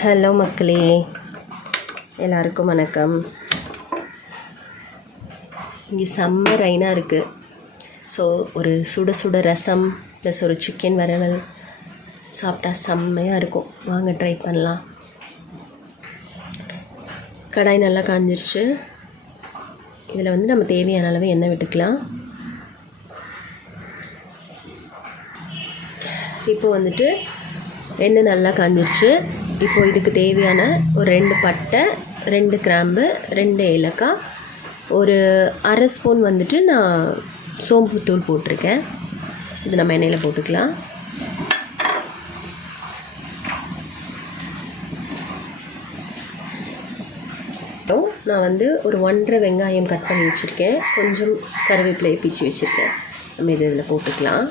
Hello மக்களே, எல்லாருக்கும் வணக்கம். இங்கே செம்ம ரெயினாக இருக்குது. ஸோ ஒரு சுட சுட ரசம் ப்ளஸ் ஒரு சிக்கன் வறுவல் சாப்பிட்டா செம்மையாக இருக்கும். வாங்க ட்ரை பண்ணலாம். கடாய் நல்லா காஞ்சிருச்சு. இதில் வந்து நம்ம தேவையான அளவு எண்ணெய் விட்டுக்கலாம். இப்போ வந்துட்டு எண்ணெய் நல்லா காஞ்சிருச்சு. இப்போது இதுக்கு தேவையான ஒரு 2 பட்டை, 2 கிராம்பு, 2 ஏலக்காய், ஒரு அரை ஸ்பூன் வந்துட்டு நான் சோம்புத்தூள் போட்டிருக்கேன். இது நம்ம எண்ணெயில் போட்டுக்கலாம். நான் வந்து ஒரு 1.5 வெங்காயம் கட் பண்ணி வச்சுருக்கேன். கொஞ்சம் கருவேப்பிலையை பிச்சு வச்சுருக்கேன். நம்ம இதில் போட்டுக்கலாம்.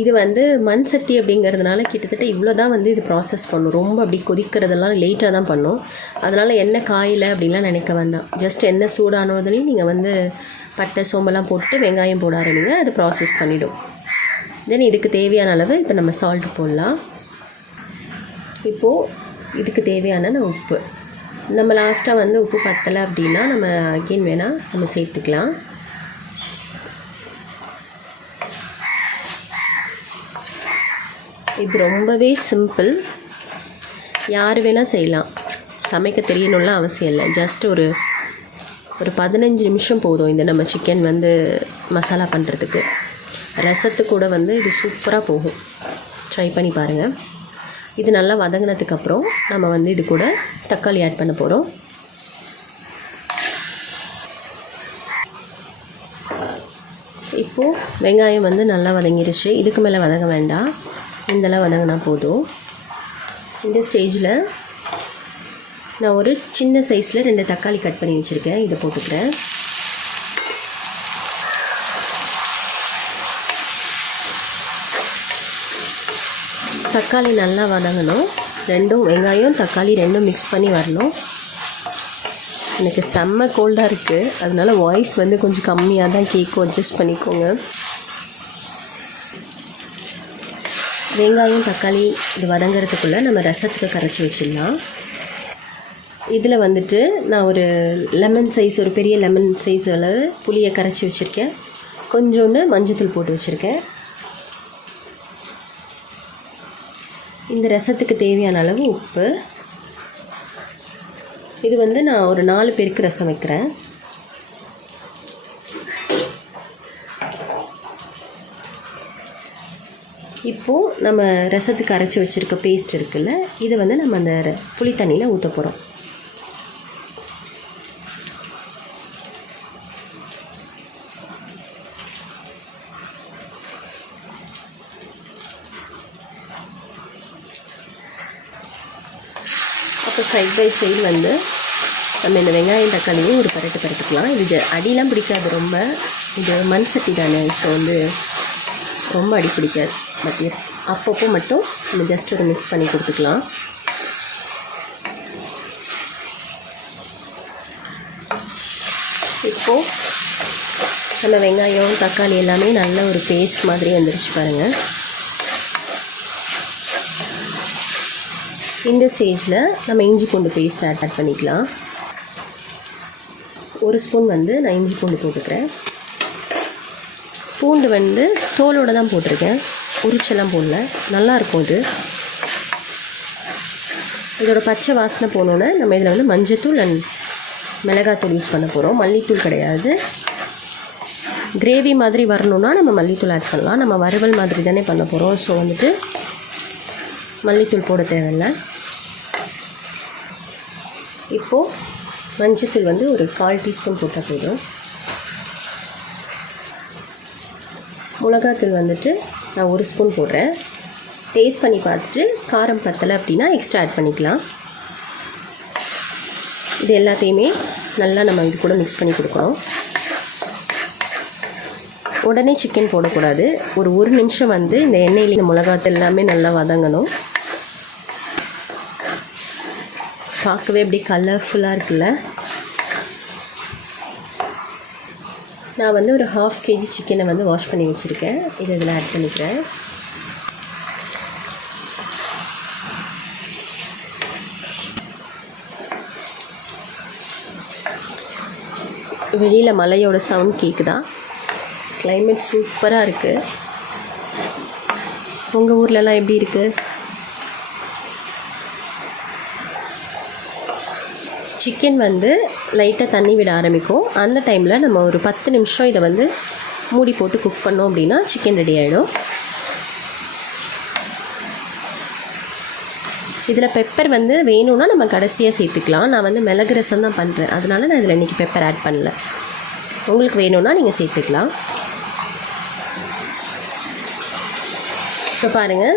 இது வந்து மண் சட்டி அப்படிங்கிறதுனால கிட்டத்தட்ட இவ்வளோ தான் வந்து இது ப்ராசஸ் பண்ணும். ரொம்ப அப்படி கொதிக்கிறதெல்லாம் லேட்டாக தான் பண்ணும். அதனால் எண்ணெய் காயில் அப்படின்லாம் நினைக்க வேண்டாம். ஜஸ்ட் எண்ணெய் சூடானதுலேயும் நீங்கள் வந்து பட்டை சோம்பெல்லாம் போட்டு வெங்காயம் போட ஆரம்பிங்க. அது ப்ராசஸ் பண்ணிவிடும். தென் இதுக்கு தேவையான அளவு இப்போ நம்ம சால்ட் போடலாம். இப்போது இதுக்கு தேவையான உப்பு, நம்ம லாஸ்ட்டாக வந்து உப்பு பத்தலை அப்படின்னா நம்ம அகெயின் வேணால் நம்ம சேர்த்துக்கலாம். இது ரொம்பவே சிம்பிள். யார் வேணால் செய்யலாம். சமைக்க தெரியணும்லாம் அவசியம் இல்லை. ஜஸ்ட் ஒரு 15 நிமிஷம் போதும் இந்த நம்ம சிக்கன் வந்து மசாலா பண்ணுறதுக்கு. ரசத்து கூட வந்து இது சூப்பராக போகும். ட்ரை பண்ணி பாருங்கள். இது நல்லா வதங்கினதுக்கப்புறம் நம்ம வந்து இது கூட தக்காளி ஆட் பண்ண போகிறோம். இப்போது வெங்காயம் வந்து நல்லா வதங்கிடுச்சு. இதுக்கு மேலே வதங்க வேண்டாம். இந்தளவு வதங்கினா போதும். இந்த ஸ்டேஜில் நான் ஒரு சின்ன சைஸில் 2 தக்காளி கட் பண்ணி வச்சுருக்கேன். இதை போட்டுக்கிறேன். தக்காளி நல்லா வதங்கணும். வெங்காயம் தக்காளி ரெண்டும் மிக்ஸ் பண்ணி வரணும். எனக்கு செம்ம கோல்டாக இருக்குது. அதனால் வாய்ஸ் வந்து கொஞ்சம் கம்மியாக தான் கேட்கும். அட்ஜஸ்ட் பண்ணிக்கோங்க. வெங்காயம் தக்காளி இது வதங்கிறதுக்குள்ளே நம்ம ரசத்துக்கு கரைச்சி வச்சிடலாம். இதில் வந்துட்டு நான் ஒரு லெமன் சைஸ், ஒரு பெரிய லெமன் சைஸ் அளவு புளியை கரைச்சி வச்சுருக்கேன். கொஞ்சோண்டு மஞ்சத்தூள் போட்டு வச்சுருக்கேன். இந்த ரசத்துக்கு தேவையான அளவு உப்பு. இது வந்து நான் ஒரு 4 பேருக்கு ரசம் வைக்கிறேன். இப்போது நம்ம ரசத்துக்கு அரைச்சி வச்சுருக்க பேஸ்ட் இருக்குல்ல, இதை வந்து நம்ம அந்த புளி தண்ணியில் ஊற்ற போகிறோம். அப்போ சைட் பை சைடு வந்து நம்ம இந்த வெங்காயம் தக்காளியும் ஒரு பரட்டுக்கலாம். இது அடியெலாம் பிடிக்காது ரொம்ப. இது மண் சட்டி தானே, ஸோ வந்து ரொம்ப அடி பிடிக்காது. பட் அப்பப்போ மட்டும் நம்ம ஜஸ்ட் ஒரு மிக்ஸ் பண்ணி கொடுத்துக்கலாம். இப்போது நம்ம வெங்காயம் தக்காளி எல்லாமே நல்ல ஒரு பேஸ்ட் மாதிரி வந்துருச்சு பாருங்கள். இந்த ஸ்டேஜில் நம்ம இஞ்சி பூண்டு பேஸ்ட் ஆட் பண்ணிக்கலாம். 1 ஸ்பூன் வந்து நான் இஞ்சி பூண்டு போட்டுக்கிறேன். பூண்டு வந்து தோலோடு தான் போட்டிருக்கேன், உரிச்செல்லாம் போடல. நல்லாயிருக்கும் இது. இதோட பச்சை வாசனை போனோன்னே நம்ம இதில் வந்து மஞ்சத்தூள் அண்ட் மிளகாத்தூள் யூஸ் பண்ண போகிறோம். மல்லித்தூள் கிடையாது. கிரேவி மாதிரி வரணுன்னா நம்ம மல்லித்தூள் ஆட் பண்ணலாம். நம்ம வறுவல் மாதிரி தானே பண்ண போகிறோம். ஸோ வந்துட்டு மல்லித்தூள் போட தேவையில்லை. இப்போது மஞ்சத்தூள் வந்து ஒரு 1/4 டீஸ்பூன் போட்டால் போதும். மிளகாத்தூள் வந்துட்டு நான் 1 ஸ்பூன் போடுறேன். டேஸ்ட் பண்ணி பார்த்துட்டு காரம் பத்தலை அப்படின்னா எக்ஸ்ட்ரா ஆட் பண்ணிக்கலாம். இது எல்லாத்தையுமே நல்லா நம்ம இது கூட மிக்ஸ் பண்ணி கொடுக்குறோம். உடனே சிக்கன் போடக்கூடாது. ஒரு நிமிஷம் வந்து இந்த எண்ணெயில் இந்த மிளகாத்தூள் எல்லாமே நல்லா வதங்கணும். பார்க்கவே அப்படியே கலர்ஃபுல்லாக இருக்குல்ல. நான் வந்து ஒரு 1/2 kg சிக்கனை வந்து வாஷ் பண்ணி வச்சுருக்கேன். இதில் ஆட் பண்ணிக்கிறேன். வெளியில் மலையோட சவுண்ட் கேட்குதா? கிளைமேட் சூப்பராக இருக்குது. உங்கள் ஊர்லலாம் எப்படி இருக்குது? சிக்கன் வந்து லைட்டாக தண்ணி விட ஆரம்பிக்கும். அந்த டைமில் நம்ம ஒரு 10 நிமிஷம் இதை வந்து மூடி போட்டு குக் பண்ணோம் அப்படின்னா சிக்கன் ரெடி ஆகிடும். இதில் பெப்பர் வந்து வேணும்னா நம்ம கடைசியாக சேர்த்துக்கலாம். நான் வந்து மிளகு ரசம் தான் பண்ணுறேன், அதனால நான் இதில் இன்றைக்கி பெப்பர் ஆட் பண்ணல. உங்களுக்கு வேணும்னா நீங்கள் சேர்த்துக்கலாம். இப்போ பாருங்கள்,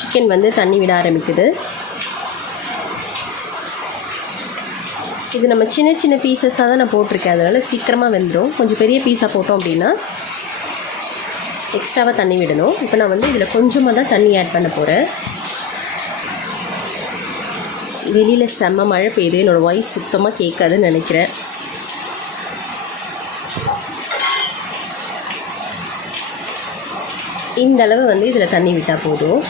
சிக்கன் வந்து தண்ணி விட ஆரம்பிக்குது. இது நம்ம சின்ன சின்ன பீசஸாக தான் நான் போட்டிருக்கேன், அதனால் சீக்கிரமாக வெந்துடும். கொஞ்சம் பெரிய பீஸாக போட்டோம் அப்படின்னா எக்ஸ்ட்ராவாக தண்ணி விடணும். இப்போ நான் வந்து இதில் கொஞ்சமாக தான் தண்ணி ஆட் பண்ண போகிறேன். வெளியில் செம்ம மழை பெய்யுது, என்னோடய வாய்ஸ் சுத்தமாக கேட்காதுன்னு நினைக்கிறேன். இந்த அளவு வந்து இதில் தண்ணி விட்டால் போதும்.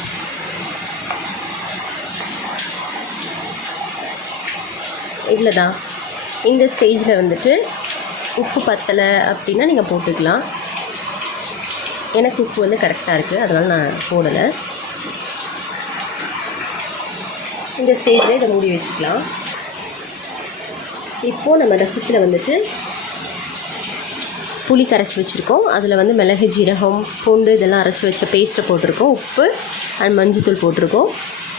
இவ்வளோதான். இந்த ஸ்டேஜில் வந்துட்டு உப்பு பத்தலை அப்படின்னா நீங்கள் போட்டுக்கலாம். எனக்கு உப்பு வந்து கரெக்டாக இருக்குது, அதனால் நான் போடலை. இந்த ஸ்டேஜில் இதை மூடி வச்சுக்கலாம். இப்போது நம்ம ரசத்தில் வந்துட்டு புளி கரைச்சி வச்சுருக்கோம். அதில் வந்து மிளகு, ஜீரகம், பூண்டு இதெல்லாம் அரைச்சி வச்ச பேஸ்ட்டை போட்டிருக்கோம். உப்பு அண்ட் மஞ்சத்தூள் போட்டிருக்கோம்.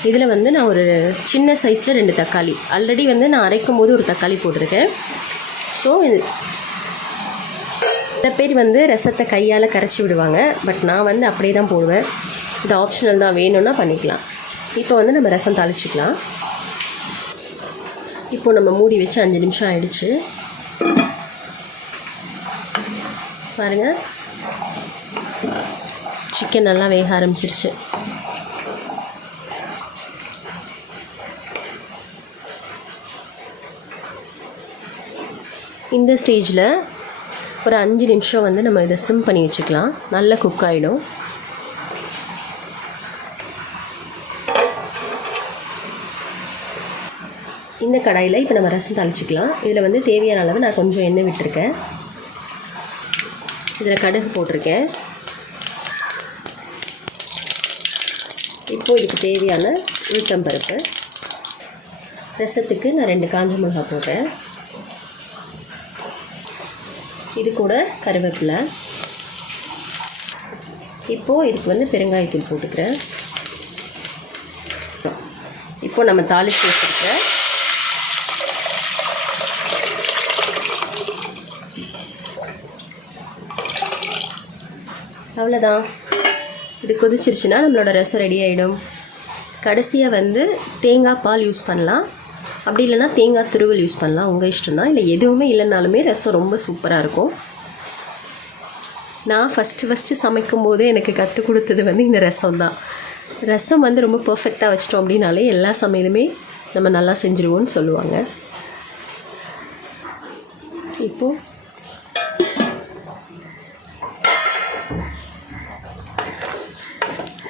இதில் வந்து நான் ஒரு சின்ன சைஸில் 2 தக்காளி, ஆல்ரெடி வந்து நான் அரைக்கும் போது ஒரு தக்காளி போட்டிருக்கேன். ஸோ சில பேர் வந்து ரசத்தை கையால் கரைச்சி விடுவாங்க, பட் நான் வந்து அப்படியே தான் போடுவேன். இது ஆப்ஷனல் தான், வேணும்னா பண்ணிக்கலாம். இப்போ வந்து நம்ம ரசம் தாளிச்சிக்கலாம். இப்போது நம்ம மூடி வச்சு 5 நிமிஷம் ஆயிடுச்சு. பாருங்கள், சிக்கன் நல்லா வேக ஆரம்பிச்சிருச்சு. இந்த ஸ்டேஜில் ஒரு 5 நிமிஷம் வந்து நம்ம இதை சிம் பண்ணி வச்சுக்கலாம். நல்லா குக் ஆகிடும். இந்த கடாயில் இப்போ நம்ம ரசம் தாளிச்சிக்கலாம். இதில் வந்து தேவையான அளவு நான் கொஞ்சம் எண்ணெய் விட்டுருக்கேன். இதில் கடுகு போட்டிருக்கேன். இப்போது இதுக்கு தேவையான உளுத்தம்பருப்பு, ரசத்துக்கு நான் 2 காஞ்ச மிளகாய் போடுறேன். இது கூட கருவேப்பிலை. இப்போது இதுக்கு வந்து பெருங்காயத்தூள் போட்டுக்கிறேன். இப்போது நம்ம தாளித்து வச்சுருக்க அவ்வளோதான். இது கொதிச்சிருச்சுன்னா நம்மளோட ரசம் ரெடி ஆகிடும். கடைசியாக வந்து தேங்காய் பால் யூஸ் பண்ணலாம், அப்படி இல்லைன்னா தேங்காய் துருவல் யூஸ் பண்ணலாம், உங்கள் இஷ்டம் தான். இல்லை எதுவுமே இல்லைனாலுமே ரசம் ரொம்ப சூப்பராக இருக்கும். நான் ஃபஸ்ட்டு சமைக்கும் போது எனக்கு கற்றுக் கொடுத்தது வந்து இந்த ரசம் தான். ரசம் வந்து ரொம்ப பர்ஃபெக்டாக வச்சிட்டோம் அப்படின்னாலே எல்லா சமையலுமே நம்ம நல்லா செஞ்சுருவோம்னு சொல்லுவாங்க. இப்போது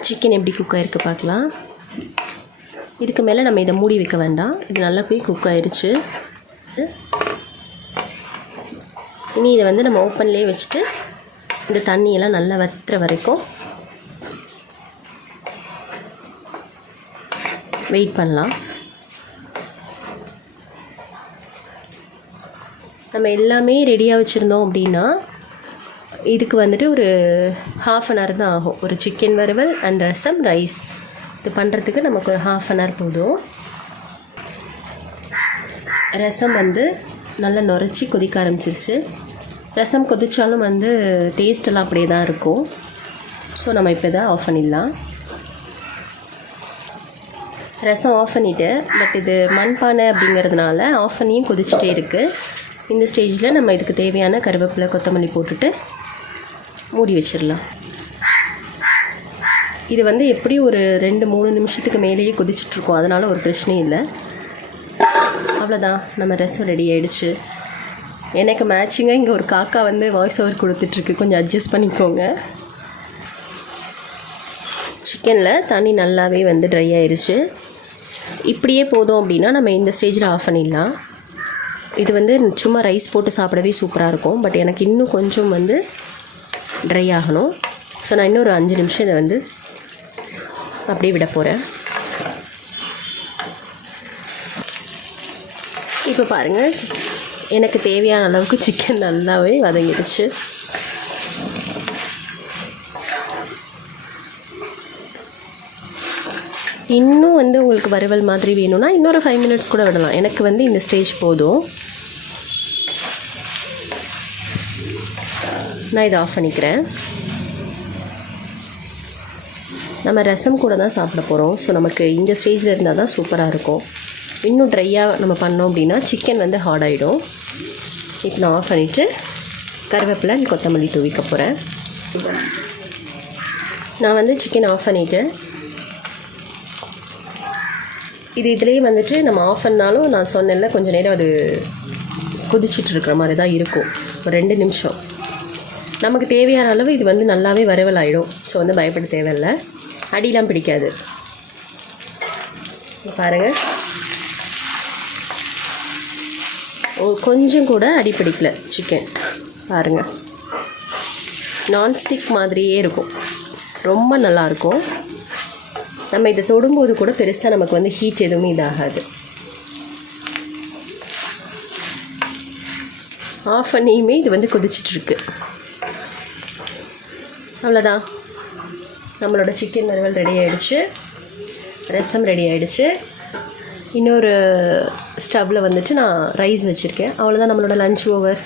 சிக்கன் எப்படி குக் ஆகிருக்கு பார்க்கலாம். இதுக்கு மேலே நம்ம இதை மூடி வைக்க வேண்டாம், இது நல்லா போய் குக் ஆயிடுச்சு. இனி இதை வந்து நம்ம ஓப்பன்லேயே வச்சுட்டு இந்த தண்ணியெல்லாம் நல்லா வற்றுற வரைக்கும் வெயிட் பண்ணலாம். நம்ம எல்லாமே ரெடியாக வச்சுருந்தோம் அப்படின்னா இதுக்கு வந்துட்டு ஒரு 1/2 hour தான் ஆகும். ஒரு சிக்கன் வறுவல் அண்ட் ரசம், ரைஸ் இது பண்ணுறதுக்கு நமக்கு ஒரு 1/2 hour போதும். ரசம் வந்து நல்லா நுரைச்சி கொதிக்க ஆரம்பிச்சிருச்சு. ரசம் கொதித்தாலும் வந்து டேஸ்ட்டெல்லாம் அப்படியே தான் இருக்கும். ஸோ நம்ம இப்போ இதை ஆஃப் பண்ணிடலாம். ரசம் ஆஃப் பண்ணிவிட்டு, பட் இது மண்பானை அப்படிங்கிறதுனால ஆஃப் பண்ணியும் கொதிச்சுட்டே இருக்குது. இந்த ஸ்டேஜில் நம்ம இதுக்கு தேவையான கருவேப்பிலை, கொத்தமல்லி போட்டுட்டு மூடி வச்சிடலாம். இது வந்து எப்படி ஒரு 2-3 நிமிஷத்துக்கு மேலேயே கொதிச்சிட்ருக்கோம், அதனால் ஒரு பிரச்சனையும் இல்லை. அவ்வளோதான், நம்ம ரசம் ரெடி ஆகிடுச்சு. எனக்கு மேட்சிங்காக இங்கே ஒரு காக்கா வந்து வாய்ஸ் ஓவர் கொடுத்துட்ருக்கு, கொஞ்சம் அட்ஜஸ்ட் பண்ணிக்கோங்க. சிக்கனில் தண்ணி நல்லாவே வந்து ட்ரை ஆயிடுச்சு. இப்படியே போதும் அப்படின்னா நம்ம இந்த ஸ்டேஜில் ஆஃப் பண்ணிடலாம். இது வந்து சும்மா ரைஸ் போட்டு சாப்பிடவே சூப்பராக இருக்கும். பட் எனக்கு இன்னும் கொஞ்சம் வந்து ட்ரை ஆகணும். ஸோ நான் இன்னும் ஒரு 5 நிமிஷம் இதை வந்து அப்படியே விட போகிறேன். இப்போ பாருங்கள், எனக்கு தேவையான அளவுக்கு சிக்கன் நல்லாவே வதங்கிடுச்சு. இன்னும் வந்து உங்களுக்கு வறுவல் மாதிரி வேணும்னா இன்னொரு 5 மினிட்ஸ் கூட விடலாம். எனக்கு வந்து இந்த ஸ்டேஜ் போதும். நான் இதை ஆஃப் பண்ணிக்கிறேன். நம்ம ரசம் கூட தான் சாப்பிட போகிறோம். ஸோ நமக்கு இந்த ஸ்டேஜில் இருந்தால் தான் சூப்பராக இருக்கும். இன்னும் ட்ரையாக நம்ம பண்ணோம் அப்படின்னா சிக்கன் வந்து ஹார்ட் ஆகிடும். இப்போ நான் ஆஃப் பண்ணிவிட்டு கருவேப்பிலை கொத்தமல்லி தூவிக்க போகிறேன். நான் வந்து சிக்கன் ஆஃப் பண்ணிவிட்டேன். இதுலேயே வந்துட்டு நம்ம ஆஃப் பண்ணாலும் நான் சொன்னேன்ல கொஞ்சம் நேரம் அது கொதிச்சிட்டு இருக்கிற மாதிரி தான் இருக்கும். ஒரு 2 நிமிஷம். நமக்கு தேவையான அளவு இது வந்து நல்லாவே வறுவல் ஆகிடும். ஸோ வந்து பயப்பட தேவையில்லை, அடியெலாம் பிடிக்காது. பாருங்கள், கொஞ்சம் கூட அடி பிடிக்கல சிக்கன். பாருங்கள், நான்ஸ்டிக் மாதிரியே இருக்கும், ரொம்ப நல்லாயிருக்கும். நம்ம இதை தொடும்போது கூட பெருசாக நமக்கு வந்து ஹீட் எதுவுமே இதாகாது. ஆஃப் பண்ணியுமே இது வந்து கொதிச்சிட்ருக்கு. அவ்வளோதான், நம்மளோட சிக்கன் வறுவல் ரெடி ஆகிடுச்சு. ரசம் ரெடி ஆகிடுச்சு. இன்னொரு ஸ்டவ்வில் வந்துட்டு நான் ரைஸ் வச்சுருக்கேன். அவ்வளோதான், நம்மளோட லன்ச் ஓவர்.